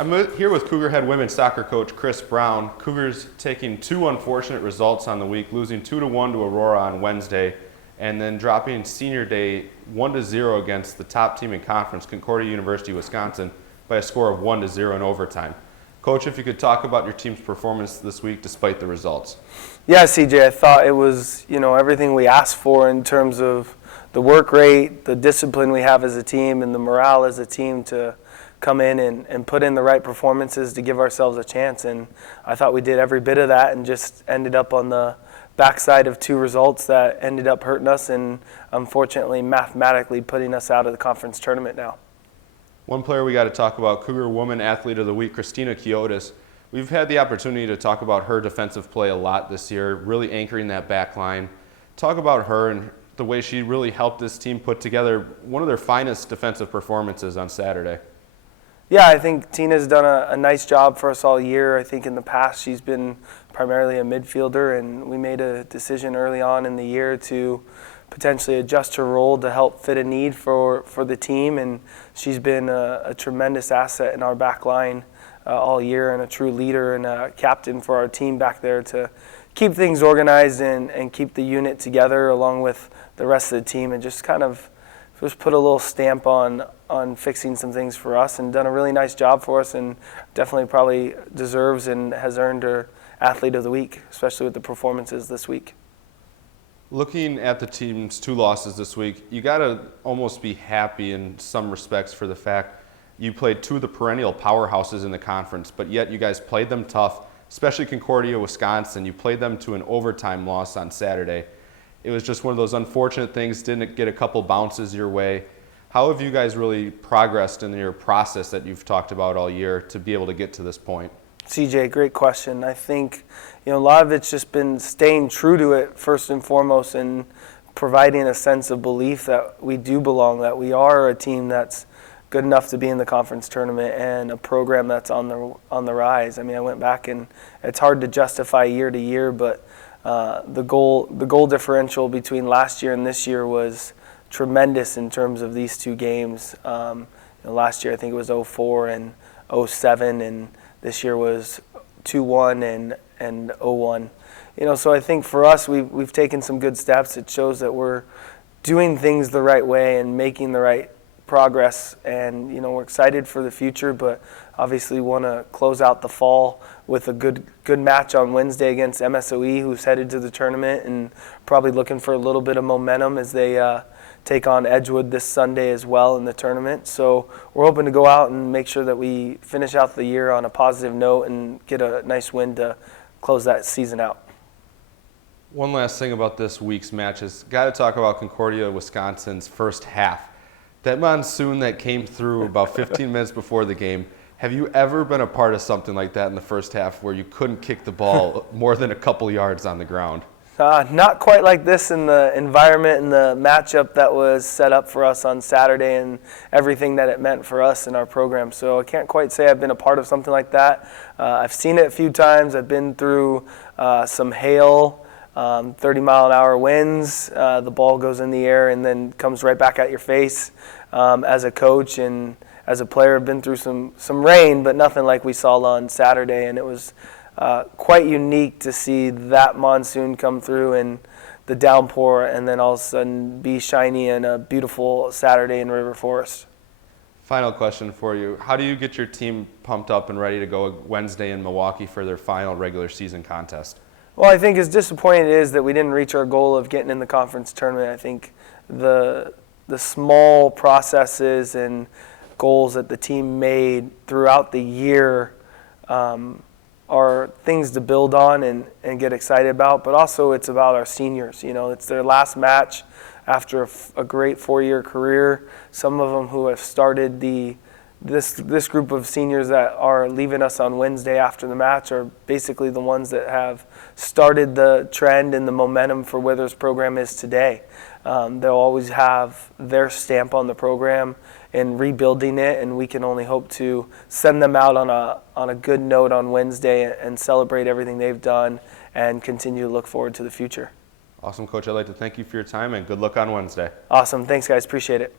I'm here with Cougar head women's soccer coach Chris Brown. Cougars taking two unfortunate results on the week, losing 2-1 to Aurora on Wednesday, and then dropping senior day 1-0 against the top team in conference, Concordia University, Wisconsin, by a score of 1-0 in overtime. Coach, if you could talk about your team's performance this week despite the results. Yeah, CJ, I thought it was, everything we asked for in terms of the work rate, the discipline we have as a team, and the morale as a team to come in and put in the right performances to give ourselves a chance. And I thought we did every bit of that and just ended up on the backside of two results that ended up hurting us and unfortunately mathematically putting us out of the conference tournament now. One player we got to talk about, Cougar Woman Athlete of the Week, Christina Chiotis. We've had the opportunity to talk about her defensive play a lot this year, really anchoring that back line. Talk about her and the way she really helped this team put together one of their finest defensive performances on Saturday. Yeah, I think Tina's done a nice job for us all year. I think in the past she's been primarily a midfielder, and we made a decision early on in the year to potentially adjust her role to help fit a need for the team, and she's been a tremendous asset in our back line all year and a true leader and a captain for our team back there to keep things organized and keep the unit together along with the rest of the team and just kind of just put a little stamp on fixing some things for us and done a really nice job for us and definitely probably deserves and has earned her Athlete of the Week, especially with the performances this week. Looking at the team's two losses this week, you got to almost be happy in some respects for the fact you played two of the perennial powerhouses in the conference, but yet you guys played them tough, especially Concordia, Wisconsin. You played them to an overtime loss on Saturday. It was just one of those unfortunate things, didn't get a couple bounces your way. How have you guys really progressed in your process that you've talked about all year to be able to get to this point? CJ, great question. I think a lot of it's just been staying true to it first and foremost and providing a sense of belief that we do belong, that we are a team that's good enough to be in the conference tournament and a program that's on the rise. I mean, I went back and it's hard to justify year to year, but the goal differential between last year and this year was tremendous in terms of these two games. Last year I think it was 0-4 and 0-7, and this year was 2-1 and 0-1. So I think for us we've taken some good steps. It shows that we're doing things the right way and making the right progress, and we're excited for the future, but obviously want to close out the fall with a good match on Wednesday against MSOE, who's headed to the tournament and probably looking for a little bit of momentum as they take on Edgewood this Sunday as well in the tournament. So we're hoping to go out and make sure that we finish out the year on a positive note and get a nice win to close that season out. One last thing about this week's matches, got to talk about Concordia, Wisconsin's first half. That monsoon that came through about 15 minutes before the game, have you ever been a part of something like that in the first half where you couldn't kick the ball more than a couple yards on the ground? Not quite like this in the environment and the matchup that was set up for us on Saturday and everything that it meant for us in our program. So I can't quite say I've been a part of something like that. I've seen it a few times. I've been through some hail, 30-mile-an-hour winds. The ball goes in the air and then comes right back at your face. As a coach and as a player, I've been through some rain, but nothing like we saw on Saturday, and it was quite unique to see that monsoon come through and the downpour and then all of a sudden be shiny and a beautiful Saturday in River Forest. Final question for you. How do you get your team pumped up and ready to go Wednesday in Milwaukee for their final regular season contest? Well, I think as disappointing it is that we didn't reach our goal of getting in the conference tournament, I think the small processes and goals that the team made throughout the year are things to build on and get excited about, but also it's about our seniors. It's their last match after a great 4-year career. Some of them who have started this group of seniors that are leaving us on Wednesday after the match are basically the ones that have started the trend and the momentum for where this program is today. They'll always have their stamp on the program in rebuilding it, and we can only hope to send them out on a good note on Wednesday and celebrate everything they've done and continue to look forward to the future. Awesome, Coach. I'd like to thank you for your time and good luck on Wednesday. Awesome. Thanks, guys. Appreciate it.